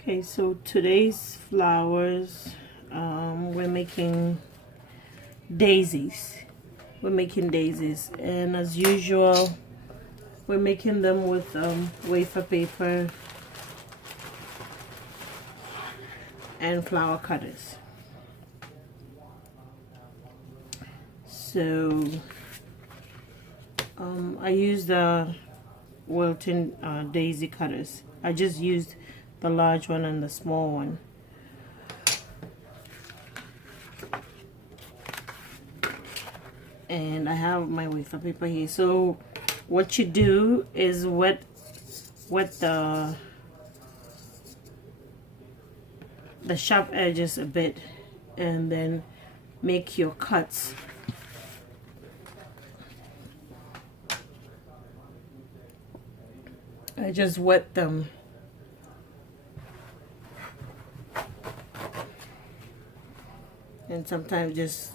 Okay, so today's flowers, we're making daisies. We're making daisies, and as usual, we're making them with wafer paper and flower cutters. So I used the Wilton daisy cutters. I just used the large one and the small one. And I have my wafer paper here. So what you do is wet the sharp edges a bit, and then make your cuts. I just wet them. And sometimes just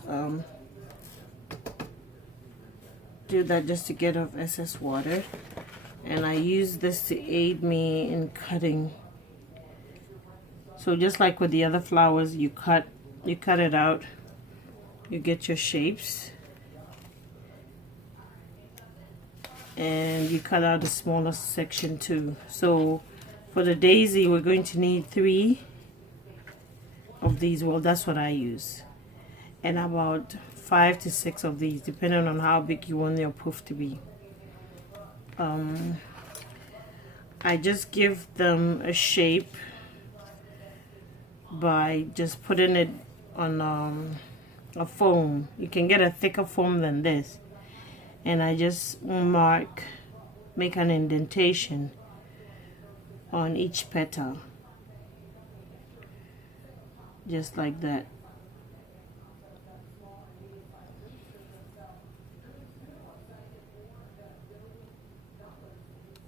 do that just to get off excess water. And I use this to aid me in cutting. So just like with the other flowers, you cut it out, you get your shapes, and you cut out a smaller section too. So for the daisy, we're going to need 3 of these. Well, that's what I use, and about 5 to 6 of these, depending on how big you want your poof to be. I just give them a shape by just putting it on a foam. You can get a thicker foam than this, and I just make an indentation on each petal, just like that.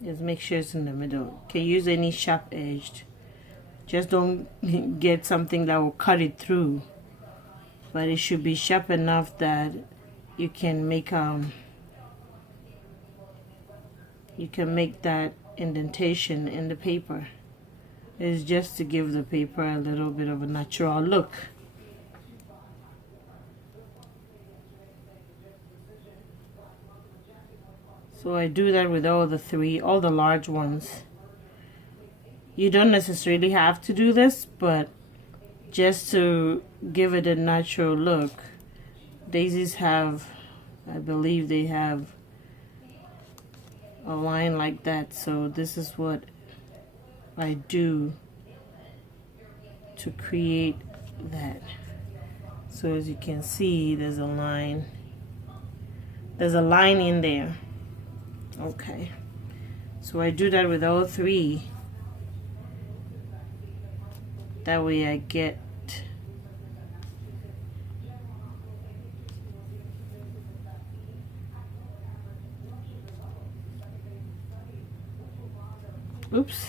Just make sure it's in the middle. You can use any sharp edged. Just don't get something that will cut it through, but it should be sharp enough that you can make that indentation in the paper. It's just to give the paper a little bit of a natural look. So I do that with all the large ones. You don't necessarily have to do this, but just to give it a natural look. Daisies have, I believe they have a line like that, so this is what I do to create that. So as you can see, there's a line in there. Okay, so I do that with all 3. That way I get oops,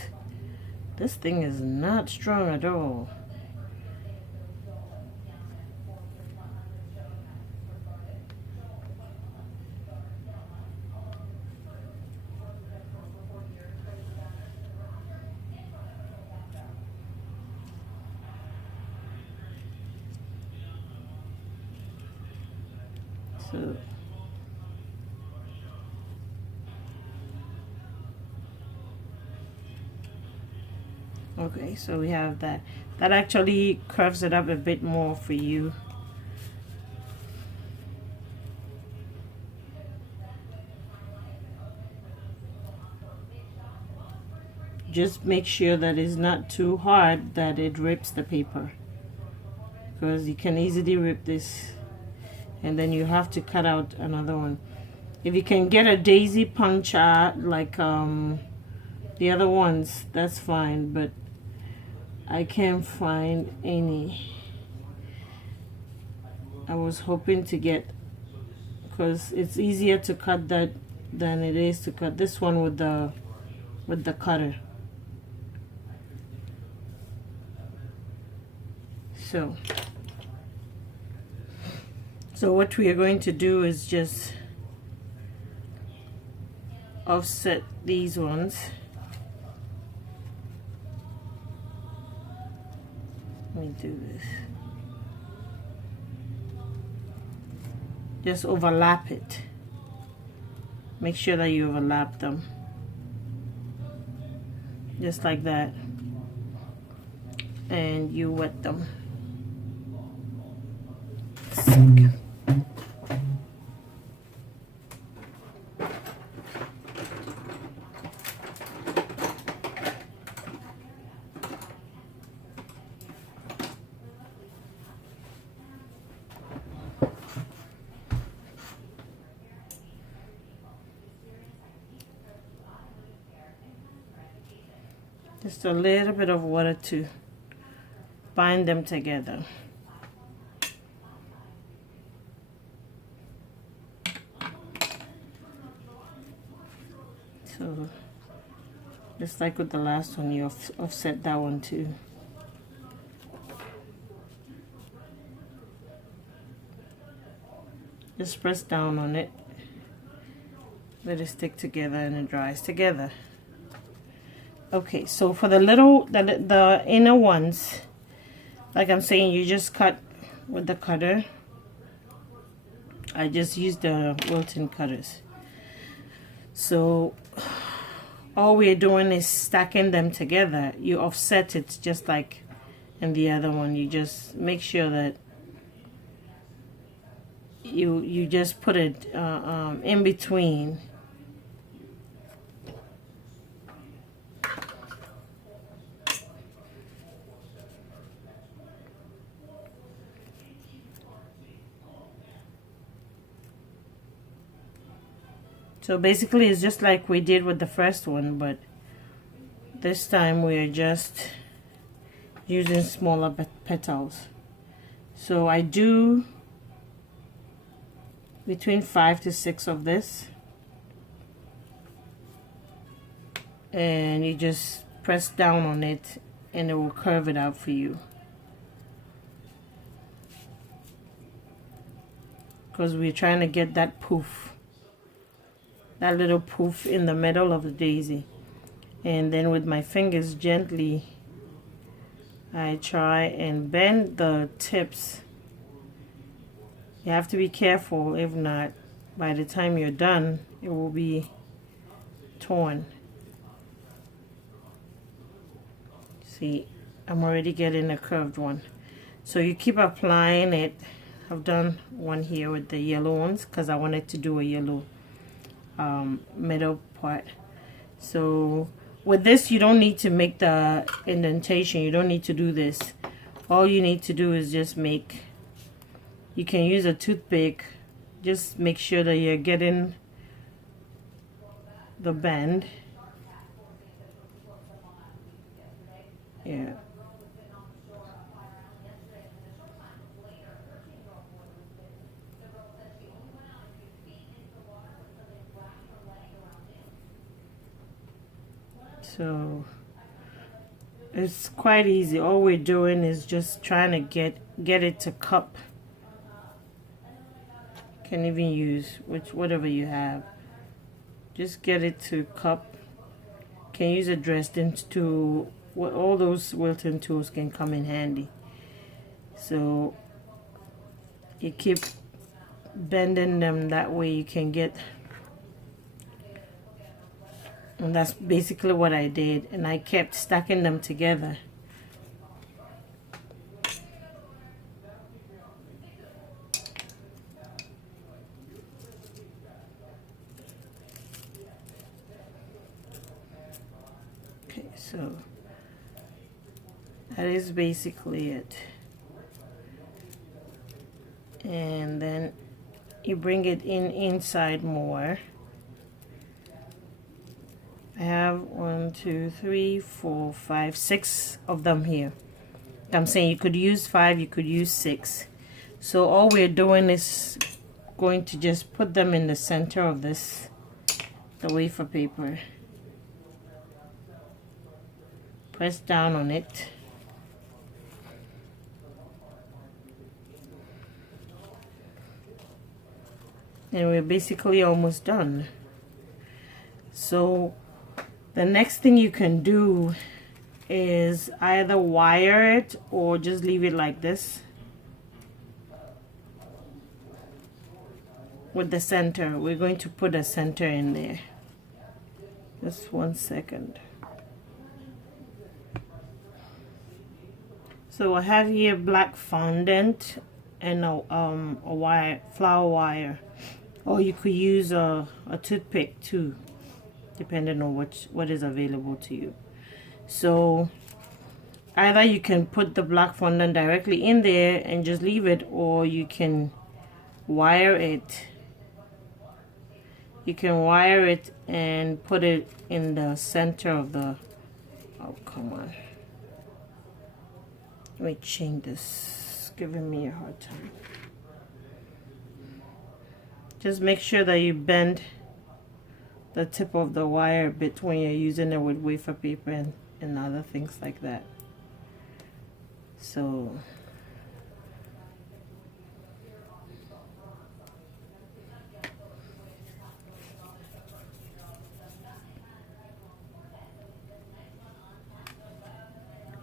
this thing is not strong at all. So okay, so we have that. That actually curves it up a bit more for you. Just make sure that it's not too hard that it rips the paper, because you can easily rip this, and then you have to cut out another one. If you can get a daisy puncher like the other ones, that's fine, but I can't find any. I was hoping to get, because it's easier to cut that than it is to cut this one with the cutter. So what we are going to do is just offset these ones. Let me do this. Just overlap it. Make sure that you overlap them. Just like that. And you wet them. Just a little bit of water to bind them together. So just like with the last one, you offset that one too. Just press down on it, let it stick together, and it dries together. Okay, so for the little, the inner ones, like I'm saying, you just cut with the cutter. I just used the Wilton cutters. So all we're doing is stacking them together. You offset it just like in the other one. You just make sure that you just put it in between. So basically it's just like we did with the first one, but this time we're just using smaller petals. So I do between 5 to 6 of this, and you just press down on it and it will curve it out for you, because we're trying to get that poof, that little poof in the middle of the daisy. And then with my fingers gently I try and bend the tips. You have to be careful, if not by the time you're done it will be torn. See, I'm already getting a curved one. So you keep applying it. I've done one here with the yellow ones because I wanted to do a yellow middle part. So with this you don't need to make the indentation, you don't need to do this. All you need to do is just make, you can use a toothpick, just make sure that you're getting the bend. Yeah. So it's quite easy. All we're doing is just trying to get it to cup. Can even use whatever you have. Just get it to cup. Can use a Dresden tool. All those Wilton tools can come in handy. So you keep bending them, that way you can get. And that's basically what I did, and I kept stacking them together. Okay, so that is basically it. And then you bring it inside more. I have 1, 2, 3, 4, 5, 6 of them here. I'm saying you could use 5, you could use 6. So all we're doing is going to just put them in the center of this, the wafer paper. Press down on it. And we're basically almost done. So the next thing you can do is either wire it or just leave it like this with the center. We're going to put a center in there. Just 1 second. So I have here black fondant and a wire, flower wire, or you could use a toothpick too, depending on what is available to you. So either you can put the black fondant directly in there and just leave it, or you can wire it. You can wire it and put it in the center of the, oh come on, let me change this, it's giving me a hard time. Just make sure that you bend the tip of the wire a bit when you're using it with wafer paper and other things like that. So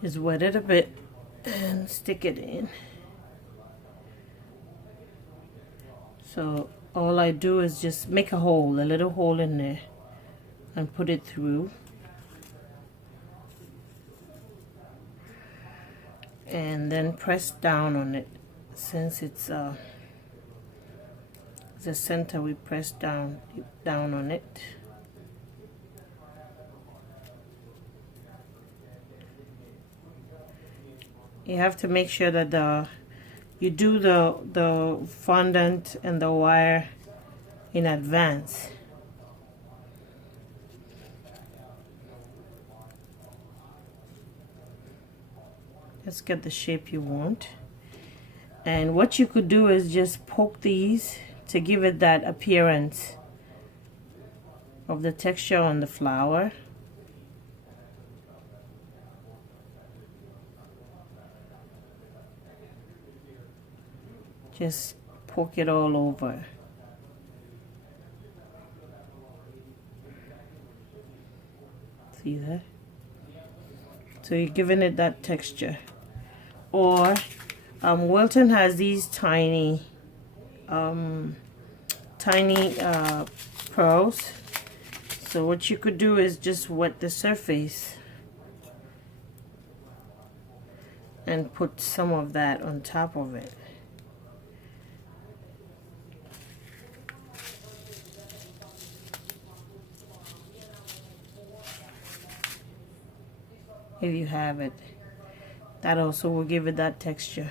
just wet it a bit and stick it in. So all I do is just make a hole, a little hole in there, and put it through. And then press down on it. Since it's the center, we press down on it. You have to make sure that you do the fondant and the wire in advance. Just get the shape you want. And what you could do is just poke these to give it that appearance of the texture on the flower. Just poke it all over. See that? So you're giving it that texture. Or Wilton has these tiny pearls. So what you could do is just wet the surface and put some of that on top of it. If you have it, that also will give it that texture.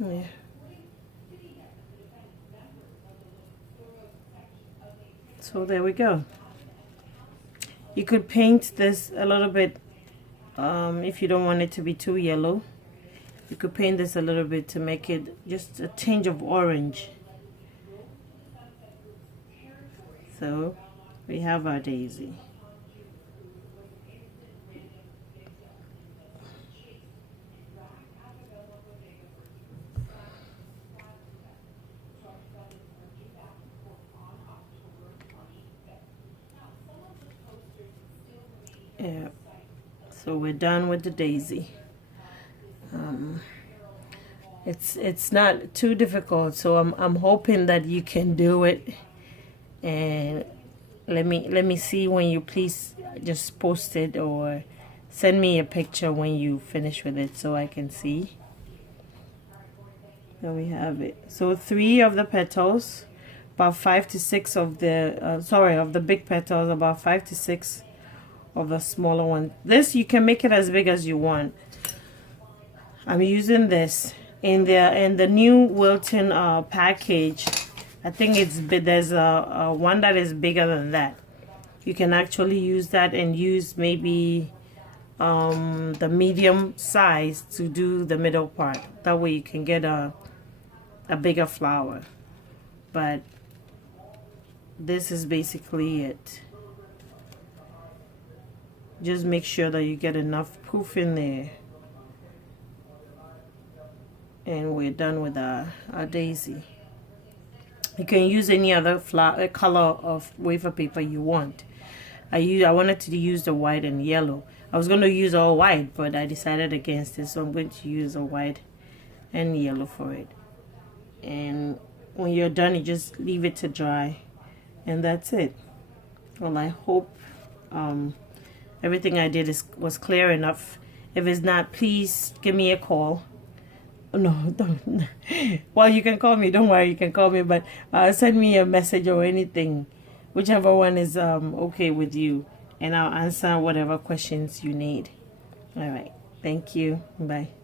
Yeah. So there we go. You could paint this a little bit if you don't want it to be too yellow. You could paint this a little bit to make it just a tinge of orange. So we have our daisy. Yeah, so we're done with the daisy. It's not too difficult, so I'm hoping that you can do it. And let me see when you please just post it or send me a picture when you finish with it so I can see. There we have it. So 3 of the petals, about 5 to 6 of the of the big petals, about 5 to 6 of the smaller one. This you can make it as big as you want. I'm using this in the new Wilton package. I think it's big. There's a one that is bigger than that. You can actually use that and use maybe the medium size to do the middle part. That way you can get a bigger flower. But this is basically it. Just make sure that you get enough poof in there. And we're done with our daisy. You can use any other color of wafer paper you want. I wanted to use the white and yellow. I was going to use all white, but I decided against it, so I'm going to use a white and yellow for it. And when you're done, you just leave it to dry, and that's it. Well, I hope everything I did was clear enough. If it's not, please give me a call. No, don't. Well, you can call me. Don't worry, you can call me, but send me a message or anything, whichever one is okay with you, and I'll answer whatever questions you need. All right. Thank you. Bye.